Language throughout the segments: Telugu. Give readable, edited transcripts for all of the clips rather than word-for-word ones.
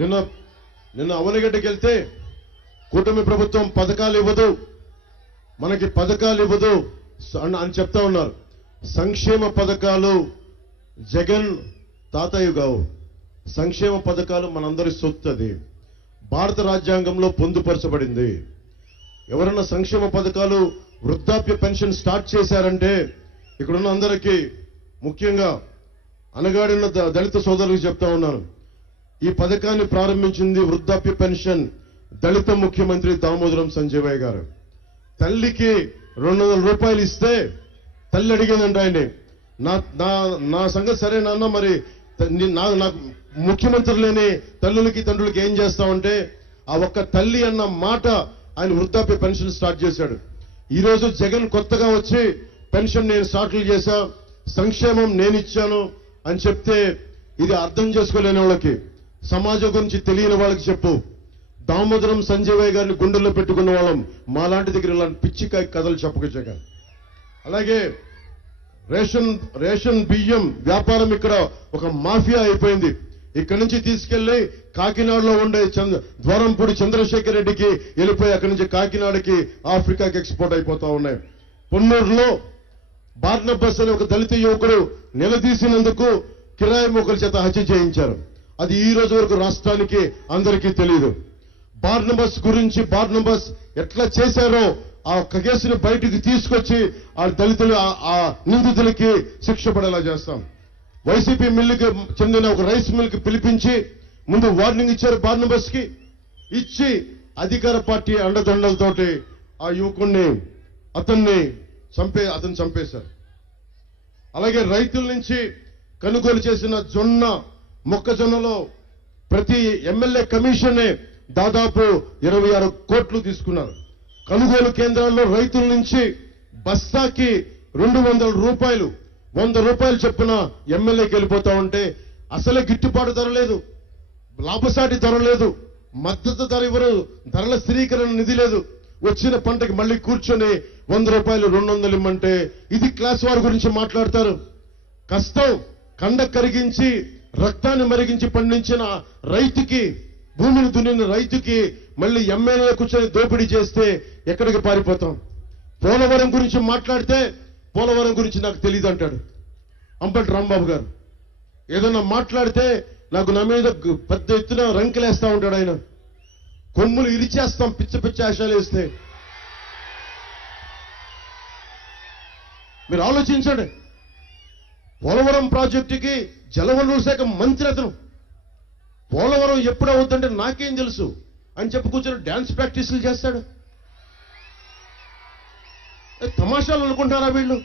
నిన్న అవనిగడ్డకి వెళ్తే కూటమి ప్రభుత్వం పథకాలు ఇవ్వదు, మనకి పథకాలు ఇవ్వదు అని చెప్తా ఉన్నారు. సంక్షేమ పథకాలు జగన్ తాతయ్య గావు. సంక్షేమ పథకాలు మనందరి సొత్తది, భారత రాజ్యాంగంలో పొందుపరచబడింది. ఎవరన్నా సంక్షేమ పథకాలు వృద్ధాప్య పెన్షన్ స్టార్ట్ చేశారంటే ఇక్కడున్న అందరికీ, ముఖ్యంగా అనగాడిన దళిత సోదరులకు చెప్తా ఉన్నాను, ఈ పథకాన్ని ప్రారంభించింది వృద్ధాప్య పెన్షన్ దళిత ముఖ్యమంత్రి దామోదరం సంజయ్ గారు. తల్లికి 200 రూపాయలు ఇస్తే తల్లి అడిగిందంట ఆయన్ని, నా సంగతి సరే నాన్న, మరి నాకు ముఖ్యమంత్రి లేని తల్లులకి తండ్రులకి ఏం చేస్తామంటే ఆ ఒక్క తల్లి అన్న మాట ఆయన వృద్ధాప్య పెన్షన్ స్టార్ట్ చేశాడు. ఈ రోజు జగన్ కొత్తగా వచ్చి పెన్షన్ నేను స్టార్ట్లు చేశా, సంక్షేమం నేను ఇచ్చాను అని చెప్తే ఇది అర్థం చేసుకోలేని వాళ్ళకి, సమాజం గురించి తెలియని వాళ్ళకి చెప్పు. దామోదరం సంజయ్ గారిని గుండెల్లో పెట్టుకున్న వాళ్ళం మాలాంటి దగ్గర ఇలాంటి పిచ్చికాయ కథలు చెప్పక జగన్. అలాగే రేషన్ బియ్యం వ్యాపారం ఇక్కడ ఒక మాఫియా అయిపోయింది. ఇక్కడి నుంచి తీసుకెళ్లి కాకినాడలో ఉండే ద్వారంపూడి చంద్రశేఖర్ రెడ్డికి వెళ్ళిపోయి అక్కడి నుంచి కాకినాడకి ఆఫ్రికాకి ఎక్స్పోర్ట్ అయిపోతా ఉన్నాయి. పొన్నూరులో బార్నబస్ అనే ఒక దళిత యువకుడు నిలదీసినందుకు కిరాయి మొక్కల చేత హత్య చేయించారు. అది ఈ రోజు వరకు రాష్ట్రానికి అందరికీ తెలియదు. బార్నబస్ ఎట్లా చేశారో ఆ కేసుని బయటికి తీసుకొచ్చి ఆ దళితులు ఆ నిందితులకి శిక్ష పడేలా చేస్తాం. వైసీపీ మిల్లుకి చెందిన ఒక రైస్ మిల్కి పిలిపించి ముందు వార్నింగ్ ఇచ్చారు బార్నబస్ కి. ఇచ్చి అధికార పార్టీ అండదండలతోటి ఆ యువకుడిని అతను చంపేశారు. అలాగే రైతుల నుంచి కొనుగోలు చేసిన మొక్కజొన్నలో ప్రతి ఎమ్మెల్యే కమిషనే దాదాపు 26 కోట్లు తీసుకున్నారు. కొనుగోలు కేంద్రాల్లో రైతుల నుంచి బస్తాకి 200 రూపాయలు 100 రూపాయలు చొప్పున ఎమ్మెల్యేకి వెళ్ళిపోతా ఉంటే అసలే గిట్టుబాటు ధర లేదు, లాభసాటి ధర లేదు, మద్దతు ధర ఇవ్వరు, ధరల స్థిరీకరణ నిధి లేదు. వచ్చిన పంటకి మళ్ళీ కూర్చొని 100 రూపాయలు 200 ఇమ్మంటే ఇది క్లాస్ వార్ గురించి మాట్లాడతారు. కష్టం కండ కరిగించి రక్తాన్ని మరిగించి పండించిన రైతుకి, భూమిని దున్నిన రైతుకి మళ్ళీ ఎమ్మెల్యే కూర్చొని దోపిడీ చేస్తే ఎక్కడికి పారిపోతాం? పోలవరం గురించి మాట్లాడితే పోలవరం గురించి నాకు తెలియదు అంటాడు అంబటి రాంబాబు గారు. ఏదన్నా మాట్లాడితే నాకు నా మీద పెద్ద ఎత్తున రంకెలేస్తా ఉంటాడు ఆయన. కొమ్ములు ఇరిచేస్తాం పిచ్చి ఆశలు వేస్తే. మీరు ఆలోచించండి, పోలవరం ప్రాజెక్టుకి జలవనరుల శాఖ మంత్రి అతను. పోలవరం ఎప్పుడు అవుతుందంటే నాకేం తెలుసు అని చెప్పి కూర్చొని డాన్స్ ప్రాక్టీసులు చేస్తాడు. తమాషాలు అనుకుంటారా వీళ్ళు?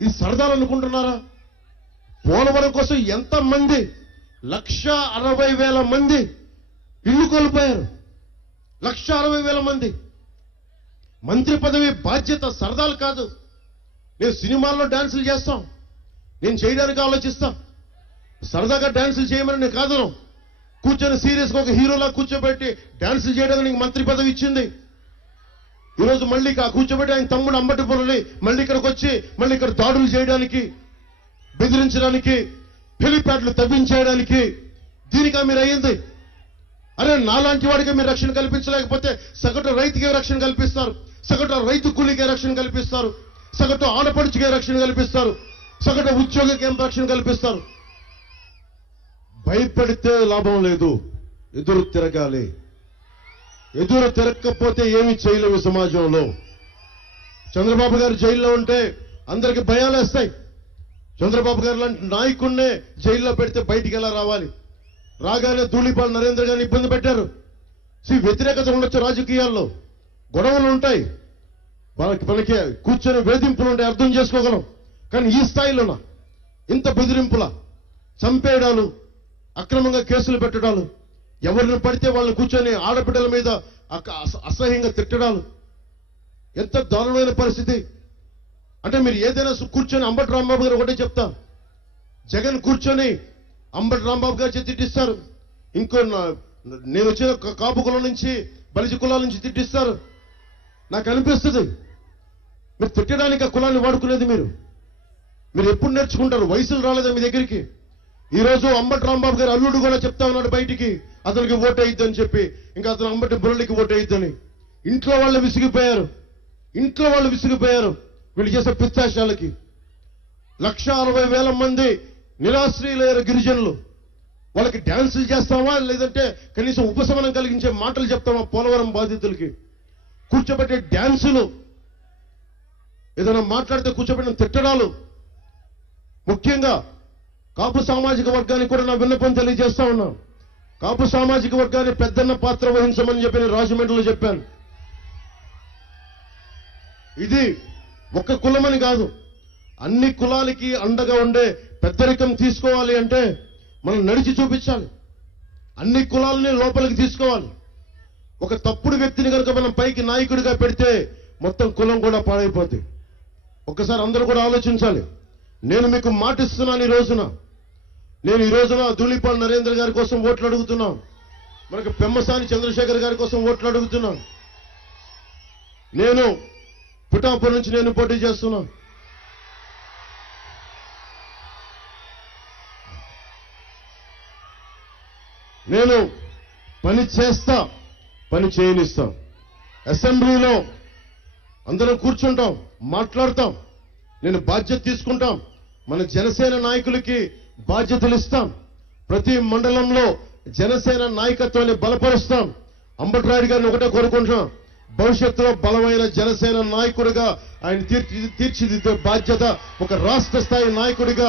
ఇది సరదాలు అనుకుంటున్నారా? పోలవరం కోసం ఎంతమంది 1,60,000 మంది ఇల్లు కోల్పోయారు. 1,60,000 మంది. మంత్రి పదవి బాధ్యత సరదాలు కాదు. నేను సినిమాల్లో డాన్సులు చేస్తాం, నేను చేయడానికి ఆలోచిస్తాం. సరదాగా డాన్సులు చేయమని నేను కాదు, కూర్చొని సీరియస్గా ఒక హీరోలా కూర్చోబెట్టి డాన్సులు చేయడానికి నీకు మంత్రి పదవి ఇచ్చింది. ఈరోజు మళ్ళీ కూర్చోబెట్టి ఆయన తమ్ముడు అంబటి పొరలి మళ్ళీ ఇక్కడికి వచ్చి మళ్ళీ ఇక్కడ దాడులు చేయడానికి, బెదిరించడానికి, హెలిప్యాడ్లు తవ్వించేయడానికి, దీనికా మీరు అయ్యింది? అరే నాలాంటి వాడికి మీరు రక్షణ కల్పించలేకపోతే సగటు రైతుకే రక్షణ కల్పిస్తారు, సగటు రైతు కూలీకే రక్షణ కల్పిస్తారు, సగటు ఆడపడుచుకే రక్షణ కల్పిస్తారు, సగటు ఉద్యోగికి ఏం రక్షణ కల్పిస్తారు? భయపెడితే లాభం లేదు, ఎదురు తిరగాలి. ఎదురు తిరగకపోతే ఏమి చేయలేవు సమాజంలో. చంద్రబాబు గారు జైల్లో ఉంటే అందరికి భయాలు వేస్తాయి. చంద్రబాబు గారు లాంటి నాయకుడినే జైల్లో పెడితే బయటికి ఎలా రావాలి? రాగానే ధూళిపాల్ నరేంద్ర గారిని ఇబ్బంది పెట్టారు. వ్యతిరేకత ఉండొచ్చు, రాజకీయాల్లో గొడవలు ఉంటాయి, మనకి కూర్చొని వేధింపులు ఉంటాయి, అర్థం చేసుకోగలం. కానీ ఈ స్థాయిలోనా ఇంత బెదిరింపుల, చంపేయడాలు, అక్రమంగా కేసులు పెట్టడాలు, ఎవరిని పడితే వాళ్ళని కూర్చొని ఆడబిడ్డల మీద అసహ్యంగా తిట్టడాలు, ఎంత దారుణమైన పరిస్థితి. అంటే మీరు ఏదైనా కూర్చొని అంబటి రాంబాబు గారు ఒకటే చెప్తా, జగన్ కూర్చొని అంబటి రాంబాబు గారు చేతి తిట్టిస్తారు, ఇంకో నేను వచ్చిన కాపు కులం నుంచి బలిజ కులాల నుంచి తిట్టిస్తారు. నాకు అనిపిస్తుంది మీరు తిట్టడానికి ఆ కులాన్ని వాడుకునేది మీరు ఎప్పుడు నేర్చుకుంటారు? వయసులు రాలేదా మీ దగ్గరికి? ఈ రోజు అంబటి రాంబాబు గారు అల్లుడు కూడా చెప్తా ఉన్నాడు బయటికి, అతనికి ఓటు వేయద్దని చెప్పి, ఇంకా అతను అంబటి మురళికి ఓటు వేయద్దని. ఇంట్లో వాళ్ళు విసిగిపోయారు, వీళ్ళు చేసే పిచ్చాశాలకి. 1,60,000 మంది నిరాశ్రయులయ్యారు గిరిజనులు. వాళ్ళకి డ్యాన్సులు చేస్తామా, లేదంటే కనీసం ఉపశమనం కలిగించే మాటలు చెప్తామా? పోలవరం బాధితులకి కూర్చోబెట్టే డ్యాన్సులు, ఏదైనా మాట్లాడితే కూర్చోబెట్టిన తిట్టడాలు. ముఖ్యంగా కాపు సామాజిక వర్గానికి కూడా నా విన్నపం తెలియజేస్తా ఉన్నాను. కాపు సామాజిక వర్గాన్ని పెద్దన్న పాత్ర వహించమని చెప్పి నేను రాజమండ్రిలో చెప్పాను. ఇది ఒక్క కులమని కాదు, అన్ని కులాలకి అండగా ఉండే పెద్దరికం తీసుకోవాలి అంటే మనం నడిచి చూపించాలి. అన్ని కులాలని లోపలికి తీసుకోవాలి. ఒక తప్పుడు వ్యక్తిని కనుక మనం పైకి నాయకుడిగా పెడితే మొత్తం కులం కూడా పాడైపోద్ది. ఒక్కసారి అందరూ కూడా ఆలోచించాలి. నేను మీకు మాటిస్తున్నాను, ఈ రోజున ధూళిపాల్ నరేంద్ర గారి కోసం ఓట్లు అడుగుతున్నాం. మనకు పెమ్మసాని చంద్రశేఖర్ గారి కోసం ఓట్లు అడుగుతున్నాం. నేను పిఠాపురం నుంచి నేను పోటీ చేస్తున్నా. నేను పని చేస్తా, పని చేయనిస్తాం. అసెంబ్లీలో అందరం కూర్చుంటాం, మాట్లాడతాం. నేను బాధ్యత తీసుకుంటాం. మన జనసేన నాయకులకి బాధ్యతలు ఇస్తాం. ప్రతి మండలంలో జనసేన నాయకత్వాన్ని బలపరుస్తాం. అంబటి రాయుడు గారిని ఒకటే కోరుకుంటున్నాం, భవిష్యత్తులో బలమైన జనసేన నాయకుడిగా ఆయన తీర్చిదిద్దే బాధ్యత, ఒక రాష్ట్ర స్థాయి నాయకుడిగా